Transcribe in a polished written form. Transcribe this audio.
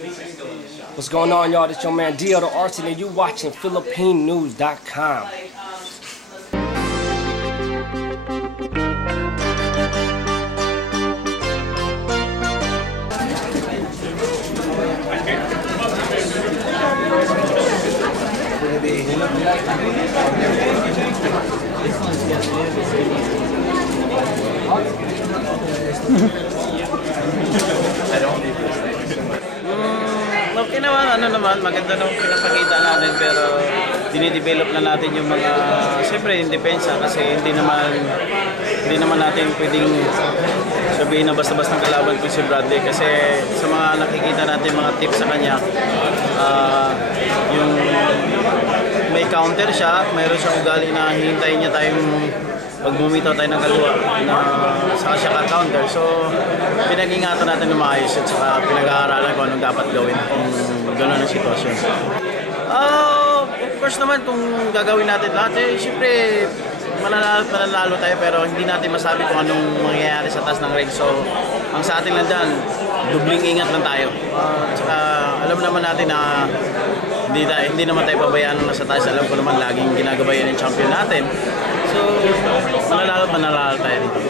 What's going on, y'all? It's your man Dio the Artist, and you watching PhilippineNews.com. Okay naman, maganda nung pinapakita natin, pero dinidevelop na natin yung mga, siyempre yung depensa, kasi hindi naman natin pwedeng sabihin na basta-basta ng kalaban ko si Bradley, kasi sa mga nakikita natin mga tips sa kanya, yung may counter siya, mayroon siyang ugali na hihintayin niya tayong pag bumitaw tayo ng kaliwa na saka siya ka-counter. So, pinag-ingatan natin ng maayos at saka pinag-aaralan kung anong dapat gawin kung gano'n ang sitwasyon. Of course naman, kung gagawin natin lahat, siyempre mananalo tayo, pero hindi natin masabi kung anong mangyayari sa taas ng ring. So, ang sa atin lang dyan, dubling ingat lang tayo. Tsaka alam naman natin na hindi naman tayo pabayaan nung nasa taas. Alam ko naman laging ginagabayan ng champion natin. So, mananalo tayo dito.